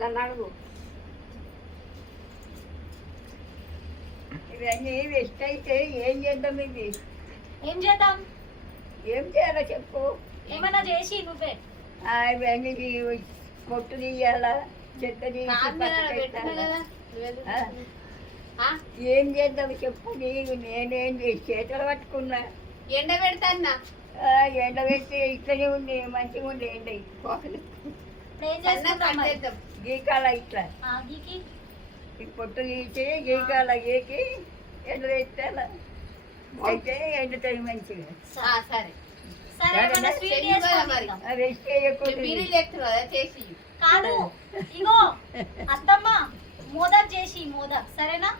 నన్ను అడుగు. ఇవన్నీ వేస్ట్ అయితే ఏం చేద్దాం? ఇది ఏం చేద్దాం? ఏం చేయాలో చెప్పు. ఏమన్నా చేసి నువ్వే ఇవన్నీ పొట్టు తీయాలా, చెత్త తీసి ఏం చేద్దాం చెప్పు. నేనేం చేతులు పట్టుకున్నా. ఎండ పెడతా. ఎండ పెడితే ఇట్లనే ఉంది, మంచిగా ఉంది ఎండ. పోకలు గీకాల ఇట్లా ఈ పొట్టు తీసి గీకాల గీకి ఎండ పెట్టాల. అయితే ఎండుతాయి మంచిగా. కాదు ఇగో అత్తమ్మ మోదక్ చేసి మోదక్ సరేనా?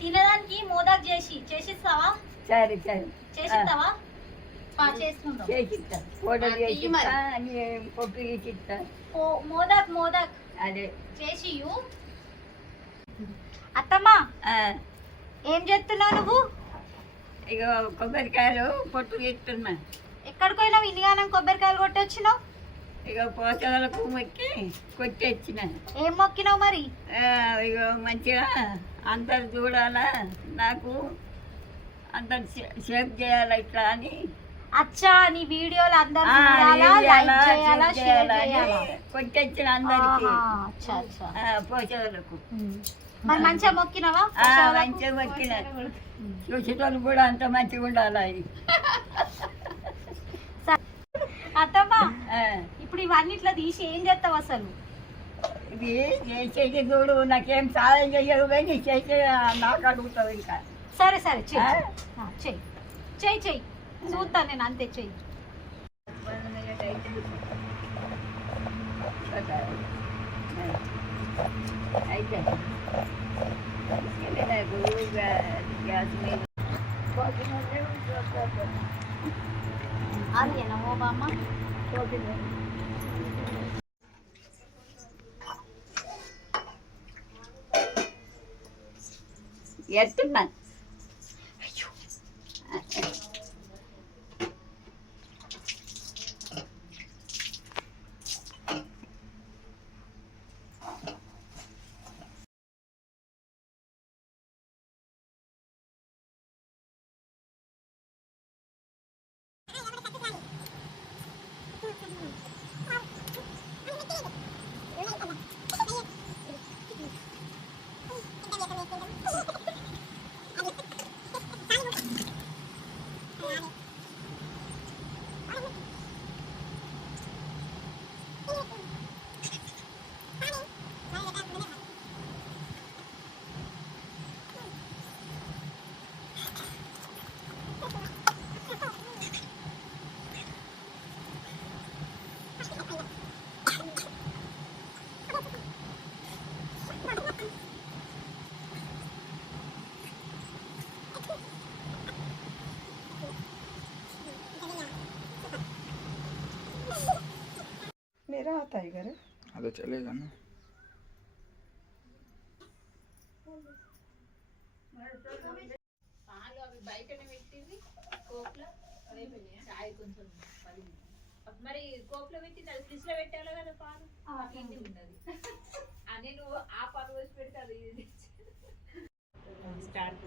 తినడానికి మోదక్ చేసిస్తావా? సరే సరే చేసిస్తావా? చేసిస్తా. ఫోటోలు చేసిస్తా, పొట్టు తీసిస్తా. మోదక్ మోదక్ అదే చేసి అత్తమ్మ ఏం చేస్తున్నావు నువ్వు? ఇక కొబ్బరికాయలు పొట్టు తీస్తున్నా. ఎక్కడికి పోయినావు? ఇన్నిగానం కొబ్బరికాయలు కొట్టొచ్చినావు? ఇక పోషకాలకు మొక్కి కొట్టొచ్చిన. ఏం మొక్కినావు మరి? ఇక మంచిగా అందరు చూడాలా, నాకు అందరు షేప్ చేయాలా ఇట్లా అని. అచ్చా నీ వీడియోలు అందరూ కొట్టొచ్చిన అందరికి పోషకాలకు. మరి మంచిగా మొక్కినావా? మంచిగా మొక్కిన. చూసేటోళ్ళు కూడా అంత మంచిగా ఉండాలి. అత్తమ్మ ఇప్పుడు ఇవన్నీ ఇట్లా తీసి ఏం చేస్తావు అసలు? ఇది చేసేది చూడు, నాకేం సాయం చెయ్యవు కానీ చేసే నాకు అడుగుతావు ఇంకా. సరే సరే చెయ్యి చెయ్యి చెయ్యి చూస్తాను నేను, అంతే చెయ్యి. అయితే గ్యాస్ మీద అదేనా ఓ బామ్మ? ఎత్తున్నా. मेरा आता है घर अरे चलेगा ना. పాలు అవి బయటనే పెట్టింది కోప్లో చాయ్ కొంచెం మరి కోప్లో పెట్టింది, అది ఫ్రిడ్జ్ లో పెట్టాలి కదా పాలు. ఇంటి ఉన్నది అని నువ్వు ఆ పాలు వేసి పెడతారు. స్టార్ట్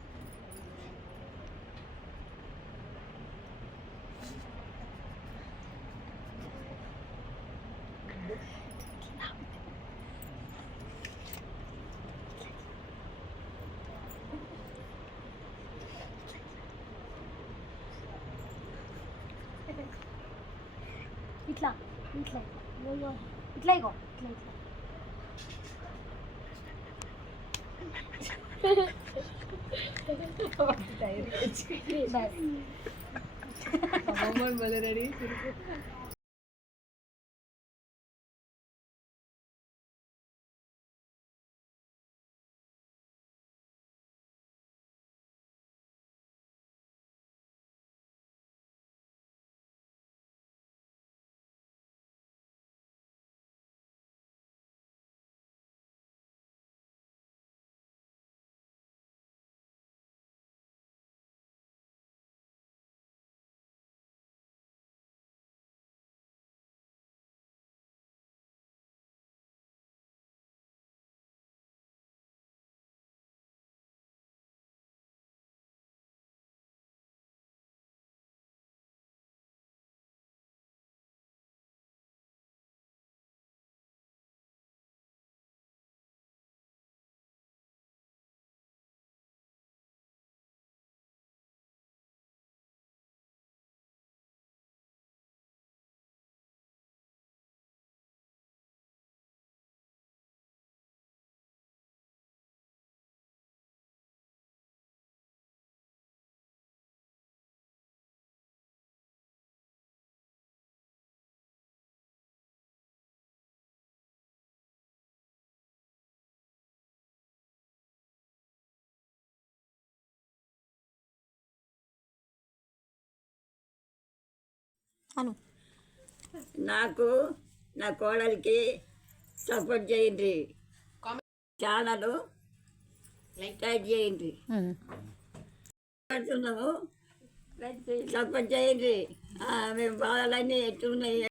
ఇట్లా ఇట్లా ఇట్లా ఇగో ఇట్లా రెడీ. అను నాకు నా కోడలికి సపోర్ట్ చేయండి, ఛానల్ లైక్ చేయండి, పెడుతున్నాము సపోర్ట్ చేయండి. మేము బాధలన్నీ ఎట్టున్నాయి